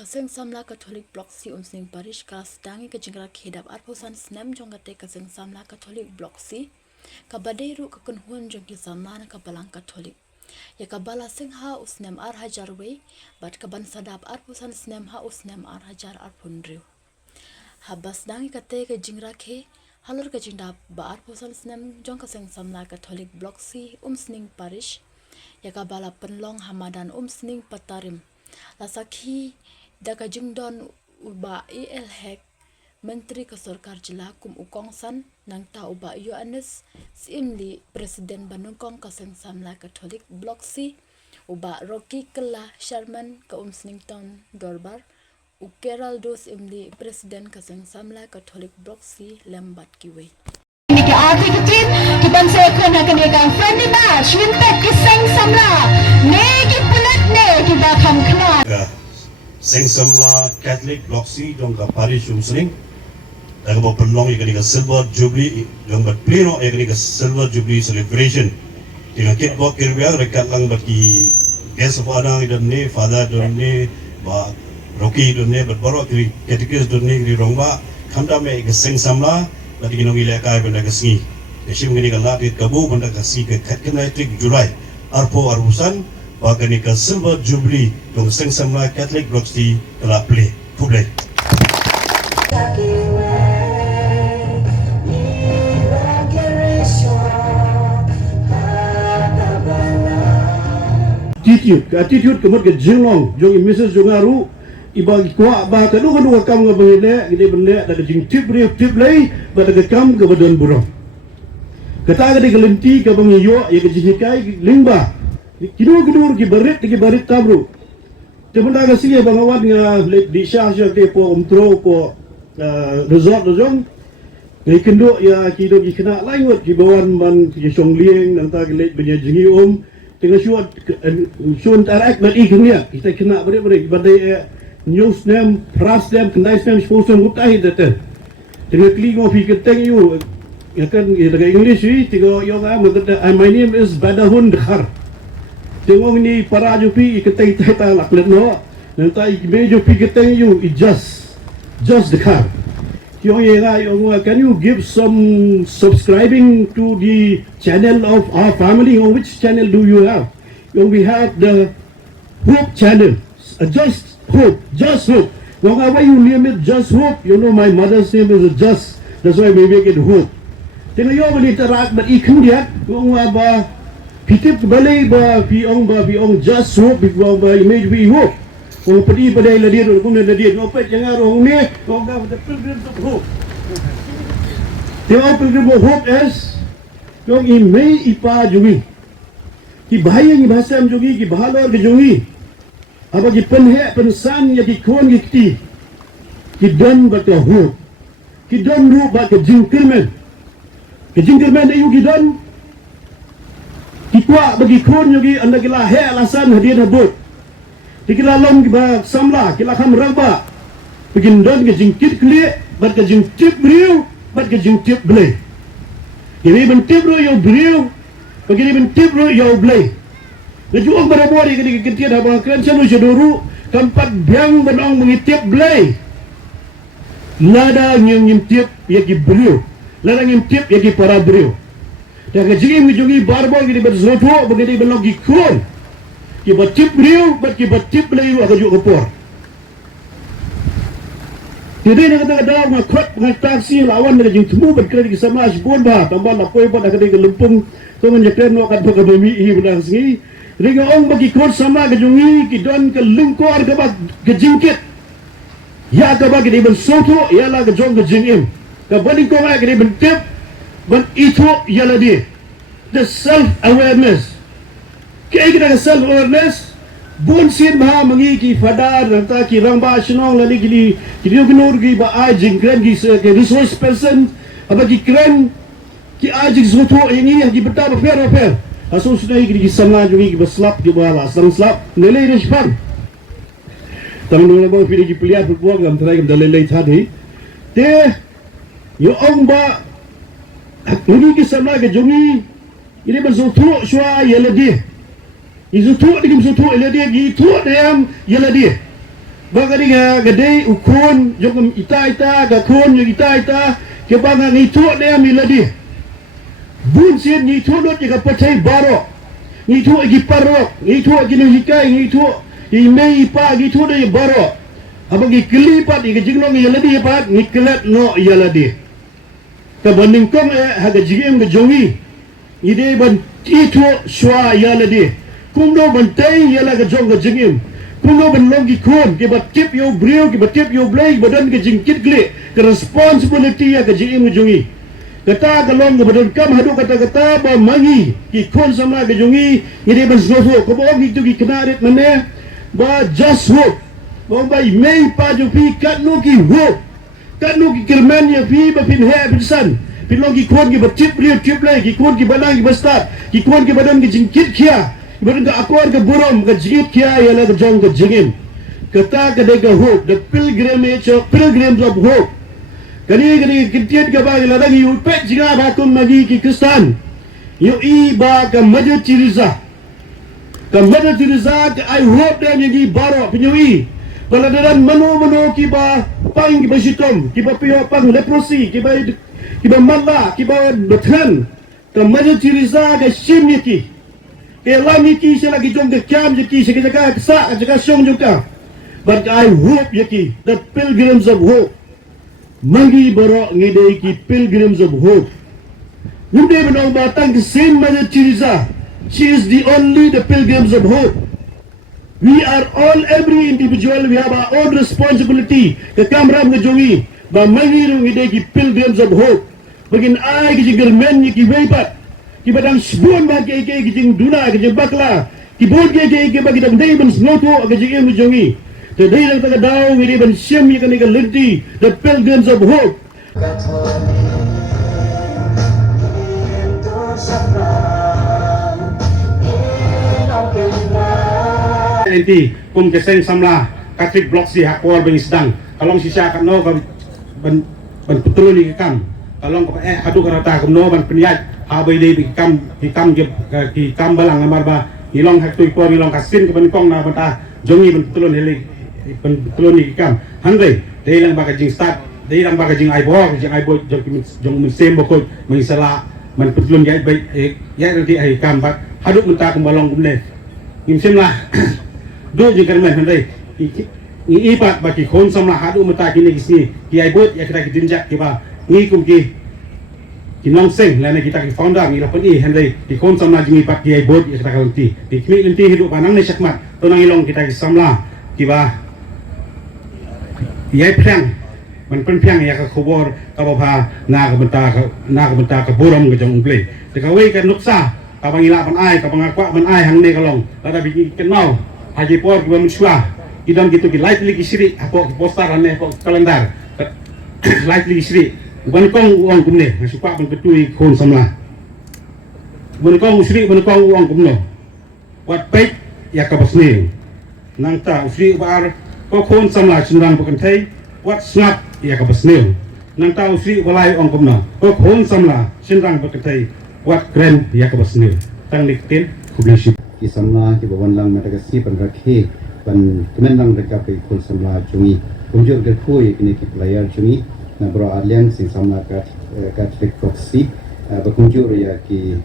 Kaseng samla Katolik blok si umsning parish kelas dangi kejengkala kehidap arposan snem jong kate kaseng samla Katolik blok si kabaderu kekenhuan jong kisamna kabalang Katolik ya kabala sing ha usnem ar hajar we bat kaban sadap arposan snem ha usnem ar hajar arpundriu habas dangi kate kejengkala ke halur kejengdap ba arposan snem jong kaseng samla Katolik blok si umsning parish ya kabala penlong hamadan umsning patarim lasakhi daga jingdon uba ilhek menteri kesorkar jelakum ukongsan nang ta uba Yohanes simli presiden banungkong kaseng samla Katolik blok si uba Rocky Kela Sherman ke Umsnington Dorbar ukeraldos imli presiden kaseng samla Katolik blok si lembat kiwe Ke arti kecil kita seakan akan dia friendly match wintek kiseng samla negi pulat ne kita kam kenal Seng Samla Catholic Block C dong ka parish umsring daga bo penlong ikani ka silver jubilee dong ba pleno ikani ka silver jubilee celebration ila kit bo kirbiya rekat lang baki guest of honor idonne father donne ba Rocky donne ba baro kri catechist donne kri rongba khamda me ka Seng Samla ba diginong ila ka benda ka singi yashim ngani ka latit kabu benda ka si ka khatkana trik Julai arpo arusan Wakani ka Silver Jubilee dong Seng Samla Catholic Block C telah play publik. Attitude kemat ke jinglong jong Mrs. Jongaru ibagi kuat bah kanu kam ke bengile gede bende ada jing tip lay pada ke kam ke badan burung kata ke gelenti ke bengiyo ya ke jihikai lingba Kidur ki barit tabru. Temen dah kasi bangawat nga di syah ke po umtro po resort dong. Ni kendo ya kido ki kena laingot ki bawan man ki songlieng nang ta gelet benya jengi tengah syuat tarak ban iknya kita kena beri badai news name pras name kendai name sponsor mutai data. Tengah kling of keteng you ya kan daga English tigo yo my name is Badahun Khar. Tengok ni para jupi keteng kita laklet no nanti me jupi keteng you just the car can you give some subscribing to the channel of our family or which channel do you have we have the Hope channel just hope why you name it just hope my mother's name is just that's why we make it hope tengok yo ni terak ber ikun dia ba Pitip balai ba piong just hope before ba image we hope. Orang pedi pada ladir pun ladir ngopet jangan orang ni orang dah the pilgrim of hope. Tengok pilgrim of hope as yang imei ipa jungi. Ki bahaya ni bahasa jungi ki bahalor ke jungi. Apa ki pensan ya ki kon ki kti. Ki don ba ke hope. Ki don ru ba ke jingkermen. Ke jingkermen ayu ki don Kikuak bagi kun yogi anda kila he alasan hadir habut. Kila lom kiba samla kila kham raba. Begin don ke jingkit kli bat ke jingtip briu bat ke jingtip blay. Kini bentip ro yo briu begini bentip ro yo blay. Lejuang barabori kini ketiad habang kan sanu seduru kampat biang benong mengitip blay. Lada ngintip yaki briu. Lada ngintip yaki para briu. Dan kejing menjungi barbo gini berzoto begini belogi kun. Ki batip riu, bat ki batip belayu agak juga kepor. Jadi nak kata ada ngakot ngatasi lawan dengan jing temu berkali sama asbun bah tambah lapoi bat agak lempung tu menjekren no kan pakai bumi ini benar sengi. Ringa ong bagi kun sama kejungi ki don ke lengkor ke bag kejingkit. Ya ke bagi di berzoto ialah kejong kejingim. Ke balik kau lagi di bentip. But itu ialah dia the self-awareness. Kaya kita self-awareness bun sin baha mengi fadar nanti ki rangba senong lali kini genur ki ba ai jingkren ki resource person apa ki kren ki ai jing zoto yang ini ki beta ba fair aso sunai ki samla jungi ki baslap ki bala sang slap nilai respon tamu ba fi ki pilihan berbuang ngam terai ngam dalai tadi te yo ong ba Lagi kisah ke jungi ini berzutuk syua ialah dia izutuk dengan zutuk ialah dia gitu dia ialah dia Bagari ga gede ukun jong ita ga kun jong ita ke banga ni tu ne miladi bun sin ni tu dot ga patai baro ni tu gi parok ni tu gi no hikai ni tu i mei pa gi tu de baro abagi kelipat gi jinglong yaladi pat ni kelat no yaladi ka banding kong haga jigem ga jongi ide ban itu shwa yaladi kumdo ban tai yala ga jong ga jigem kuno ban longi kon ke bat tip yo brio ke bat tip yo blai badan ke jingkit gle ke responsibility ya ke jing jungi kata galong ke badan kam hadu kata ba mangi ki kon sama ke jungi ini ban zofo ko bo gitu ki knaret mane ba just hope ba bai mei pa jo pi kat no ki hope kat no ki kerman ya pi ba pin he bisan pin longi kon ke bat tip brio tip blai ki kon ki badan ki bastat ki kon ke badan ke jingkit kia badan ke akor ke burom ke jingkit kia ya la ke jong ke jingim kata kedega hope the pilgrimage of hope kani kitian ka ba la dagi upet jinga ba kun magi ki Kristen yo i ba ka Mother Teresa ka I hope dan gi baro penyui peladaran mano ki ba pang ki ba sitom ki ba pio pang leprosi ki ba malla ki ba bethan ka Mother Teresa ka simiki elami ki sela ki jong ke kyam ki se ka sa ka song juga. But I hope yaki the pilgrims of hope mangi baro ngide ki pilgrims of hope nunde menong batang ke same Mother Teresa. She is the only the pilgrims of hope. We are all, every individual, we have our own responsibility ke kamram ngejongi ba mangi ngide ki pilgrims of hope bagin ai ki germen ki weipat ki badang sbon ba ke jing duna ke jing bakla ki bod ke bagi dang dai ban snoto ke jing ngejongi today lang taga daw ngide ban siem yi kan linti the pilgrims of hope Nanti kum keseng samla Catholic block si hakor bang sedang kalong si syakat no ban petulun ni kam kalong ko hadu karata kum no ban peniat habai dei kam ki kam balang amar ba ilong hak tu ko ilong kasin ke ban kong na bata jongi ban petulun heli ban petulun ni kam handai dei lang ba ka jing start dei lang ba ka jing ai bo jong min sem bo ko min sala man petulun ya bai ya nanti ai kam ba hadu menta kum balong kum ne ngim sem lah do je kermen handai ni ipat baki khon samla hadu mata kini kisni ki ai bot ya kita dinjak ki ba ni kum ki nong seng la ne kita ki founder ni lapan handai ki khon samla jingi pat ki ai bot ya kita kalti ki kini inti hidup panang ne sakmat to nang ilong kita ki samla ki ba yai phang man pen phang ya ka khobor ka ba pha na ka benta ka boram ke jong play te ka wei ka nuksa ka bangila pan ai ka bangakwa pan ai hang ne kalong la da bi kenal haji por gua mencuah idam gitu ki light lagi siri apa poster ane apa kalendar light lagi siri ban kong uang kumne suka ban betui khon samla ban kong usri ban kong uang kumno wat pek ya ka basne nang ta usri bar ko khon samla chundan bukan thai wat snap ya ka basne nang ta usri walai uang kumno ko khon samla chundan bukan thai wat kren ya ka basne tang niktin kubliship ki samla ki bawan lang mata kasi pan rakhe pan kemen lang reka pe khol samla chungi kunjur ke khoi kini ki player chungi na bro alian sing samla ka Catholic proxy ba kunjur ya ki